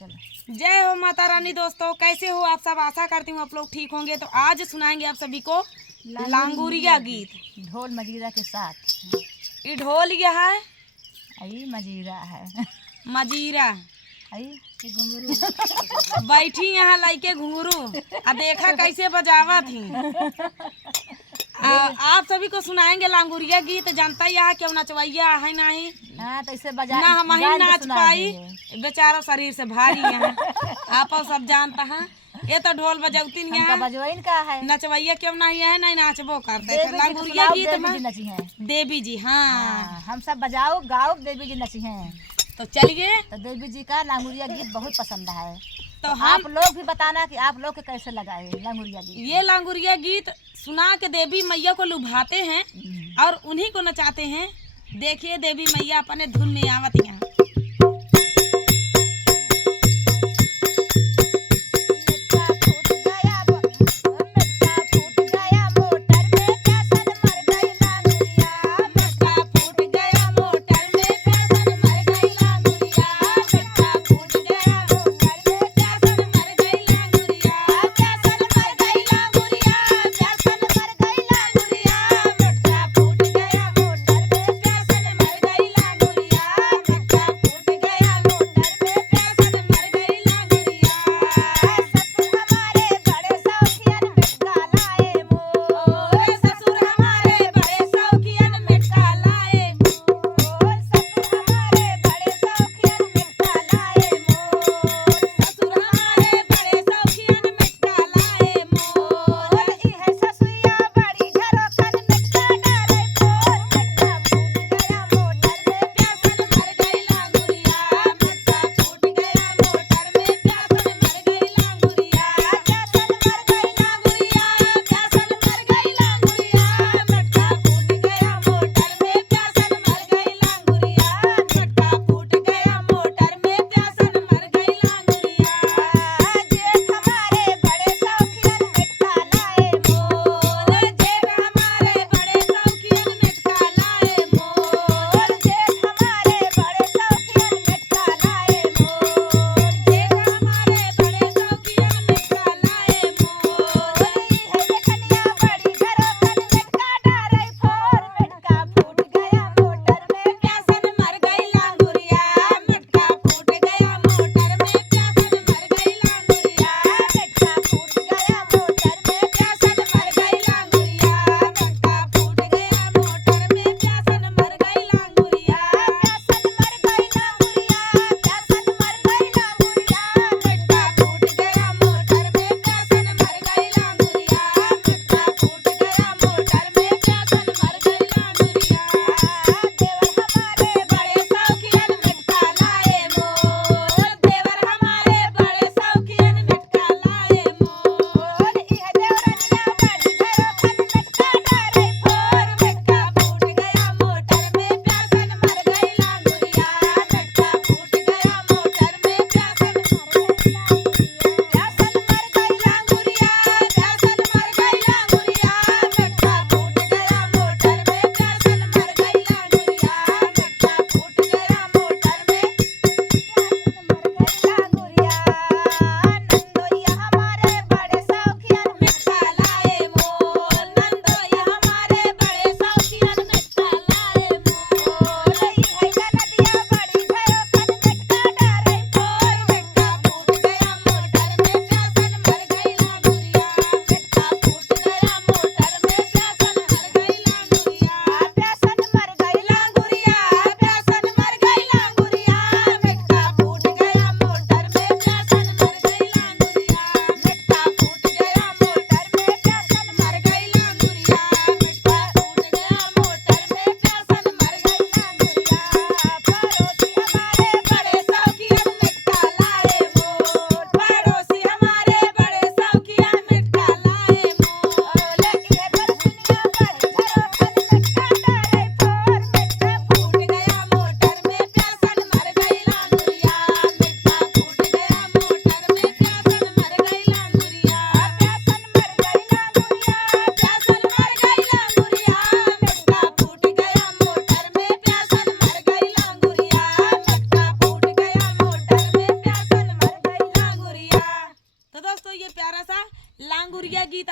चलो। जय हो माता रानी। दोस्तों कैसे हो आप सब, आशा करती हूँ आप लोग ठीक होंगे। तो आज सुनाएंगे आप सभी को लांगुरिया गीत ढोल मजीरा के साथ। ये ढोल ये है, आई मजीरा है, मजीरा आई घुंघरू बैठी यहाँ लाइके घुंघरू आ देखा कैसे बजावा थी। आप सभी को सुनाएंगे लांगुरिया गीत। जानता ही है क्यों नचवैया है नहीं। हाँ तो इसे बजा ना हम ही नाच पाई, बेचारा शरीर से भारी है। आप सब जानता है ये तो ढोल बजौती नहीं है, बजवाइन का है, नचवैया क्यों नहीं है, नहीं नाचबो करते थे। लांगुरिया गीत में नची है देवी जी। हाँ हम सब बजाओ गाओ, देवी जी नची हैं। तो चलिए, तो देवी जी का लांगुरिया गीत बहुत पसंद है। तो आप लोग भी बताना कि आप लोग के कैसे लगा है लांगुरिया गीत। ये लांगुरिया गीत सुना के देवी मैया को लुभाते हैं और उन्हीं को नचाते हैं। देखिए देवी मैया अपने धुन में आवत हैं।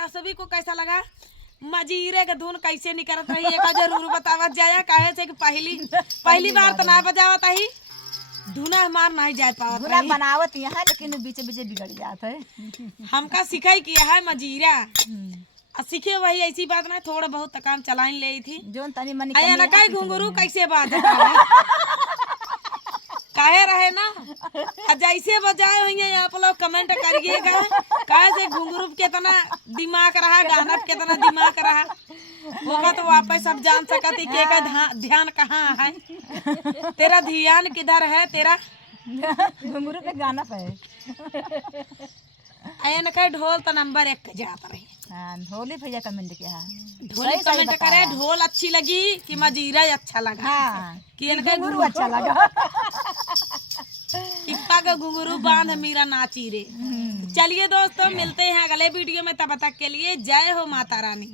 आप सभी को कैसा लगा, मजीरे के धुन कैसे निकलत रही है जरूर बतावत जाया, काहे से कि पहली बार तो ना बजावत ही, धुना हमार नहीं जा पावत धुना रही। बनावत यहाँ लेकिन बीचे बीचे बिगड़ जात है। हमका सिखाई किया है मजीरा, और सीखे वही ऐसी बात ना, थोड़ा बहुत काम चलाइन ले थी। जोन तनी मनी आया ना कमी काहे है, घुंघरू कैसे बाजत रहे काहे रहे ना, और जैसे बजाए होंगे आप लोग कमेंट करिएगा, काहे से घुंघरू कितना दिमाग रहा, गाना कितना दिमाग रहा होगा, तो वापस सब जान सकती के का ध्यान कहाँ है, तेरा ध्यान किधर है तेरा। घुंघरू पे गाना पे। आया ना कहे ढोल तो नंबर 1 के जाता रही। हाँ, ढोली भैया कमेंट किया है। ढोल कमेंट करे ढोल अच्छी लगी कि मजीरा अच्छा लगा, हाँ, कि घुंघरू अच्छा लगा। इप्पा का घुंघरू बांध मीरा नाची रे। चलिए दोस्तों, मिलते हैं अगले वीडियो में, तब तक के लिए जय हो माता रानी।